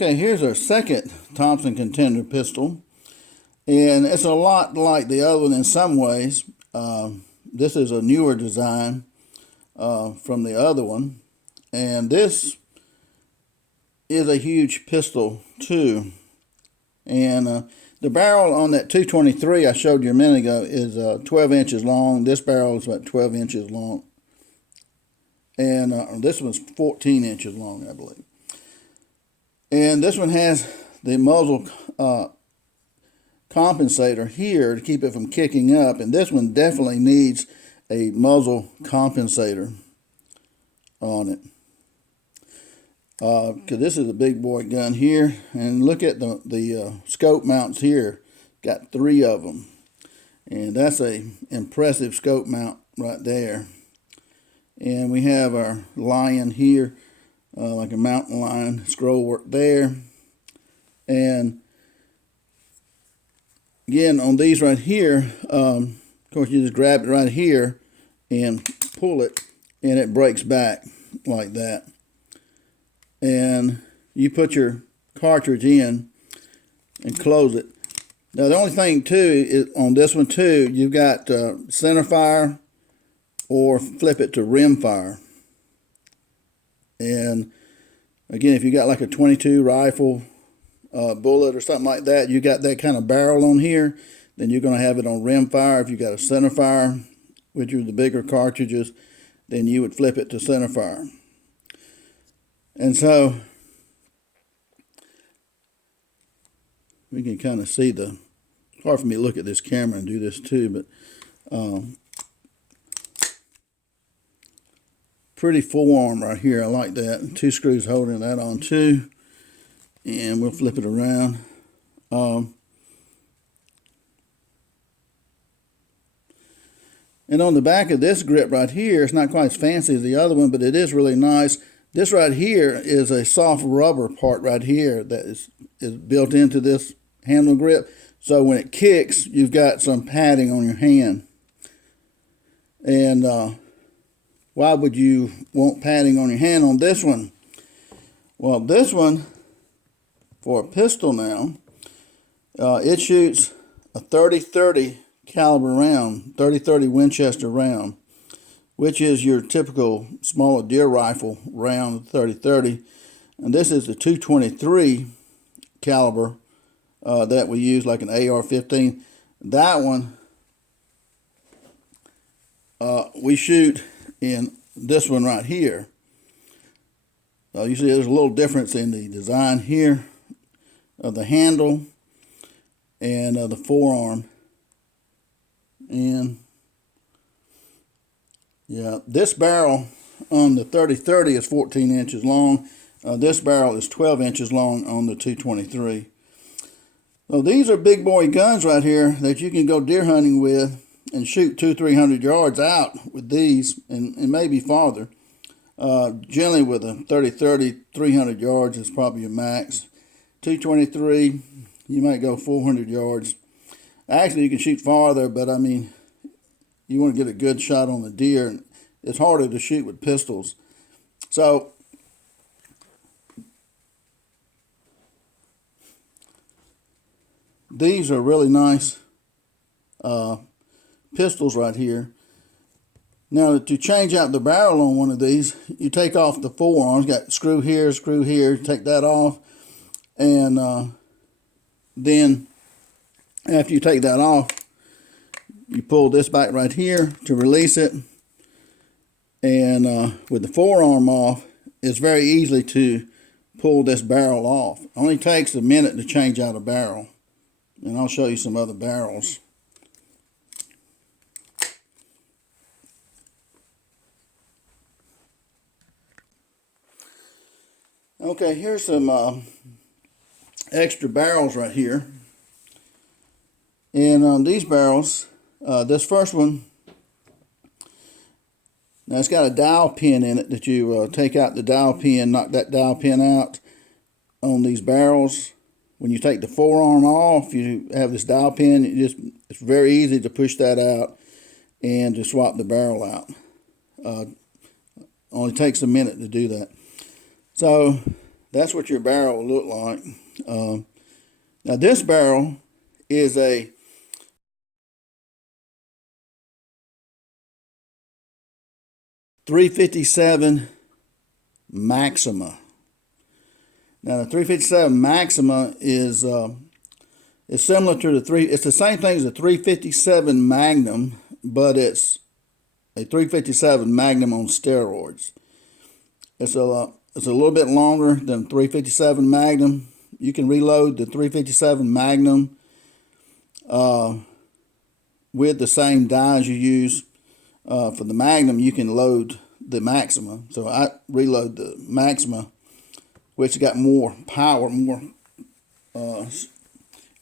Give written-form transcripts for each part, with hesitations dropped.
Okay, here's our second Thompson Contender pistol, and it's a lot like the other one in some ways. This is a newer design from the other one, and this is a huge pistol too. And the barrel on that 223 I showed you a minute ago is 12 inches long. This barrel is about 12 inches long, and this one's 14 inches long, I believe. And this one has the muzzle compensator here to keep it from kicking up, and this one definitely needs a muzzle compensator on it, because this is a big boy gun here. And look at the scope mounts here. Got 3 of them, and that's a impressive scope mount right there. And we have our lion here, like a mountain lion, scroll work there. And again, on these right here, of course, you just grab it right here and pull it, and it breaks back like that. And you put your cartridge in and close it. Now, the only thing too is on this one too, you've got center fire or flip it to rim fire. And again, if you got like a 22 rifle bullet or something like that, you got that kind of barrel on here, then you're going to have it on rim fire. If you got a center fire, which are the bigger cartridges, then you would flip it to center fire. And so we can kind of see it's hard for me to look at this camera and do this too, but pretty forearm right here. I like that. 2 screws holding that on too. And we'll flip it around. And on the back of this grip right here, it's not quite as fancy as the other one, but it is really nice. This right here is a soft rubber part right here that is built into this handle grip. So when it kicks, you've got some padding on your hand. And why would you want padding on your hand on this one? Well, this one, for a pistol now, it shoots a 30-30 caliber round, 30-30 Winchester round, which is your typical smaller deer rifle round, 30-30. And this is the 223 caliber that we use, like an AR-15. That one we shoot in this one right here. You see there's a little difference in the design here of the handle and the forearm. And yeah, this barrel on the 30-30 is 14 inches long. This barrel is 12 inches long on the 223. So these are big boy guns right here that you can go deer hunting with and shoot 200-300 yards out with these, and maybe farther. Generally with a 30-30, 300 yards is probably your max. 223, you might go 400 yards. Actually, you can shoot farther, but I mean, you want to get a good shot on the deer. It's harder to shoot with pistols. So these are really nice pistols right here. Now, to change out the barrel on one of these, you take off the forearms. Got screw here, take that off. And then after you take that off, you pull this back right here to release it. And with the forearm off, it's very easy to pull this barrel off. It only takes a minute to change out a barrel. And I'll show you some other barrels. Okay, here's some extra barrels right here. And on these barrels, this first one, now it's got a dowel pin in it that you take out the dowel pin, knock that dowel pin out on these barrels. When you take the forearm off, you have this dowel pin. It's very easy to push that out and to swap the barrel out. Only takes a minute to do that. So That's what your barrel will look like. Now this barrel is a .357 Maxima. Now the .357 Maxima is similar to the it's the same thing as a .357 Magnum, but it's a .357 Magnum on steroids. It's a little bit longer than .357 Magnum. You can reload the .357 Magnum with the same dies you use for the Magnum. You can load the Maxima. So I reload the Maxima, which got more power, more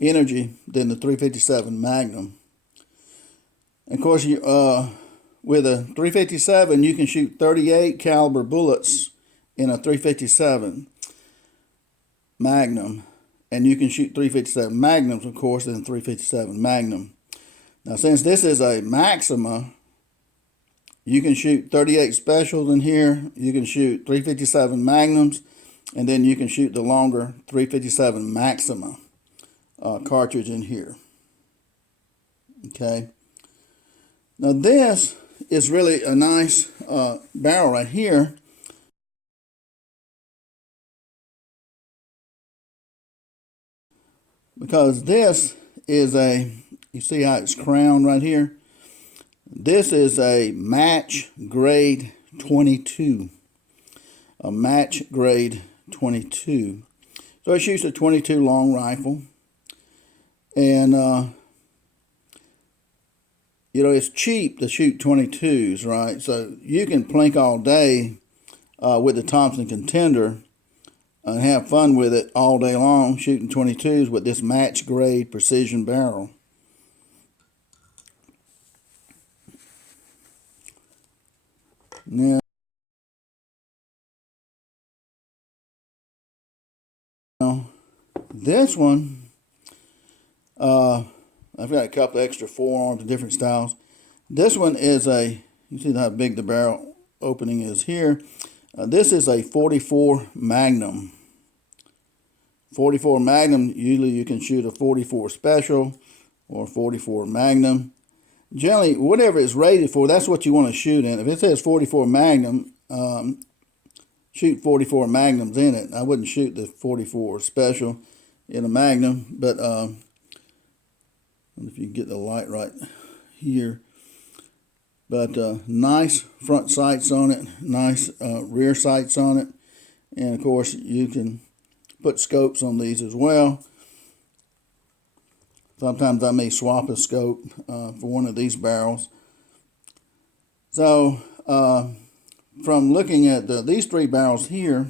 energy than the .357 Magnum. And of course, with a .357, you can shoot 38 caliber bullets in a .357 Magnum, and you can shoot .357 Magnums, of course, in a .357 Magnum. Now, since this is a Maxima, you can shoot 38 specials in here. You can shoot .357 Magnums, and then you can shoot the longer .357 Maxima cartridge in here. Okay. Now this is really a nice barrel right here. Because this is you see how it's crowned right here? This is a match grade 22. A match grade 22. So it shoots a 22 long rifle. And, it's cheap to shoot 22s, right? So you can plink all day with the Thompson Contender and have fun with it all day long, shooting 22s with this match grade precision barrel. Now, this one, I've got a couple extra forearms of different styles. This one is you see how big the barrel opening is here. This is a 44 Magnum. 44 Magnum, usually you can shoot a 44 Special or 44 Magnum. Generally, whatever it's rated for, that's what you want to shoot in. If it says 44 Magnum, shoot 44 Magnums in it. I wouldn't shoot the 44 Special in a Magnum, but if you can get the light right here. But nice front sights on it, nice rear sights on it. And of course, you can put scopes on these as well. Sometimes I may swap a scope for one of these barrels. So from looking at these three barrels here,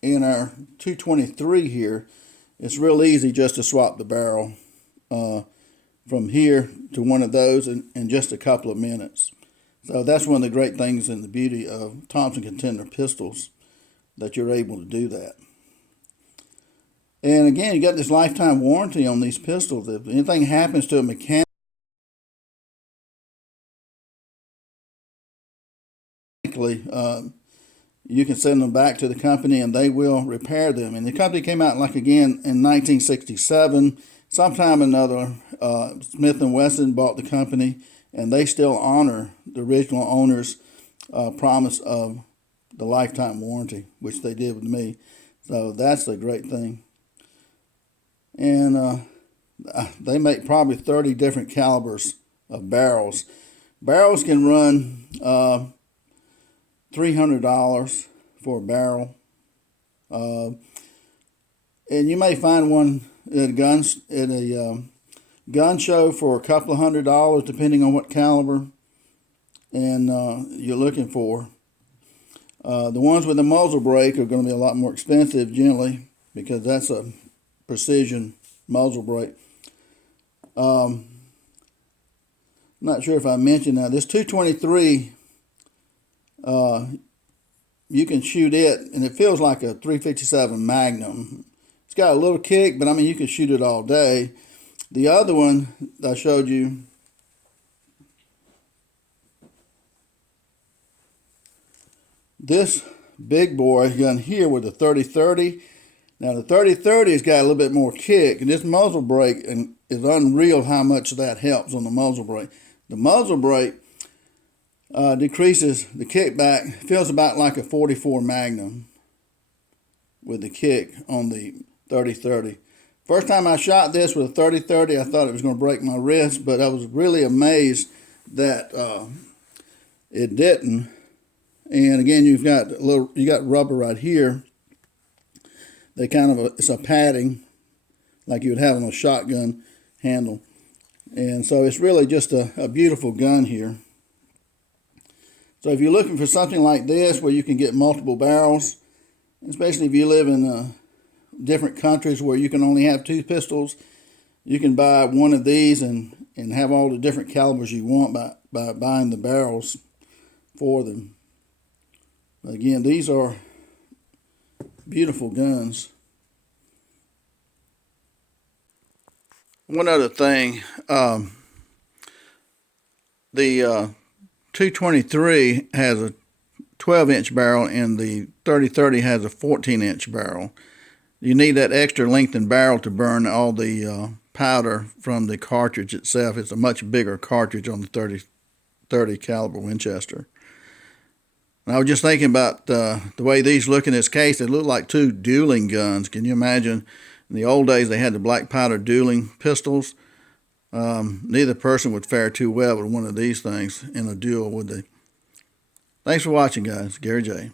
in our 223 here, it's real easy just to swap the barrel from here to one of those in just a couple of minutes. So that's one of the great things and the beauty of Thompson Contender pistols, that you're able to do that. And again, you got this lifetime warranty on these pistols. If anything happens to a mechanic, you can send them back to the company and they will repair them. And the company came out in 1967. Sometime or another, Smith & Wesson bought the company, and they still honor the original owner's promise of the lifetime warranty, which they did with me. So that's a great thing. And they make probably 30 different calibers of barrels. Barrels can run $300 for a barrel. And you may find one at a gun show for a couple of $100, depending on what caliber and you're looking for. The ones with the muzzle brake are going to be a lot more expensive generally, because that's a precision muzzle brake. I'm not sure if I mentioned that this 223, you can shoot it and it feels like a .357 Magnum. It's got a little kick, but I mean, you can shoot it all day. The other one I showed you, this big boy gun here with the 30-30. Now the 30-30 has got a little bit more kick, and this muzzle brake is unreal how much that helps on the muzzle brake. The muzzle brake decreases the kickback, feels about like a 44 Magnum with the kick on the 30-30. First time I shot this with a 30-30, I thought it was going to break my wrist, but I was really amazed that it didn't. And again, you got rubber right here. It's a padding like you would have on a shotgun handle. And so it's really just a beautiful gun here. So if you're looking for something like this where you can get multiple barrels, especially if you live in different countries where you can only have 2 pistols, you can buy one of these and have all the different calibers you want by buying the barrels for them. But again, these are beautiful guns. One other thing, the 223 has a 12-inch barrel and the 30-30 has a 14-inch barrel. You need that extra lengthened barrel to burn all the powder from the cartridge itself. It's a much bigger cartridge on the 30 caliber Winchester. And I was just thinking about the way these look in this case. They look like 2 dueling guns. Can you imagine? In the old days, they had the black powder dueling pistols. Neither person would fare too well with one of these things in a duel, would they? Thanks for watching, guys. Gary J.